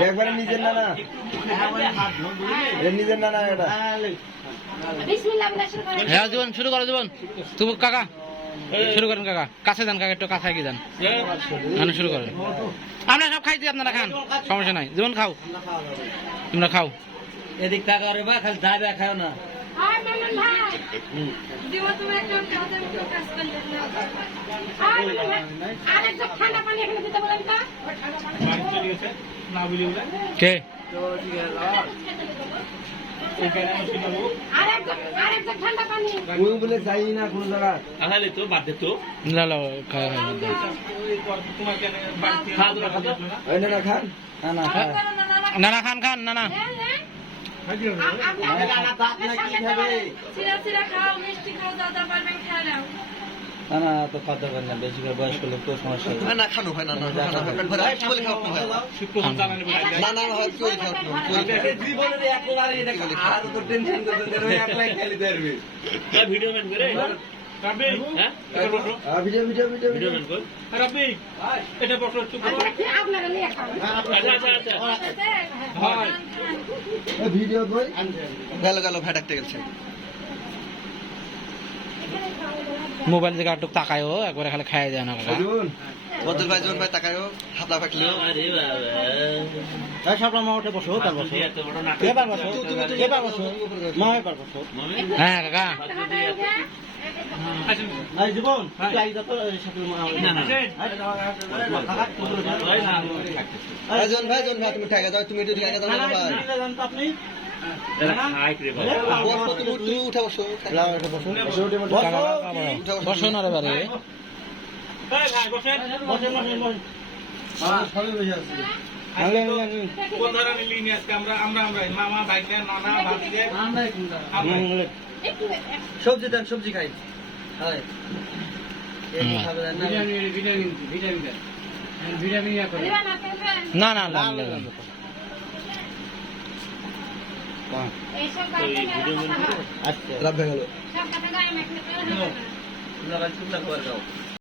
একবারে নিজের নানা নিজের নানা এটা হ্যাঁ জীবন শুরু করো জীবন তুমি কাকা শুরু করেন কাকা কাছে যান কাকা একটু কাছে গিয়ে যান শুরু করেন আমরা সব খাইছি আপনারা খান সমস্যা নাই জীবন খাও তোমরা খাও এদিক টাকা রে বা খালি দাবে খাও না কে বলে যাই না কোন জায়গা তো বাদ দে তো না খান নানা খান খান নানা না তো খাওয়া পারেন না বেশি করে বয়স্ক লোক তো সমস্যা না খানো হয় না ভিডিও ম্যান করে এটা বসো ভিডিও কই গেল ভেটাকতে গেছে মোবাইল থেকে একটু তাকায়ও একবারে খালি খাই যায় না কাকা বদল ভাই জন ভাই তাকায়ও হাতলা ফাটলো সাপলা মা উঠে বসো তার বসো এবার বসো এবার বসো মা এবার বসো হ্যাঁ কাকা আই জীবন তুই আই যা তো সাপলা মা না না জন ভাই তুমি ঠাকা দাও তুমি একটু দিকে দাও না ভাই জানতো আপনি বসো তুমি উঠে বসো লাও এটা বসো বসো না রে বারে বসেন সবাই বসে আছে কোন ধরনের লিনি আজকে আমরা মামা ভাইকে নানা ভাবিকে সবজি দেন সবজি খাই হয় না না আচ্ছা লাভ হয়ে গেল চুলা করে দাও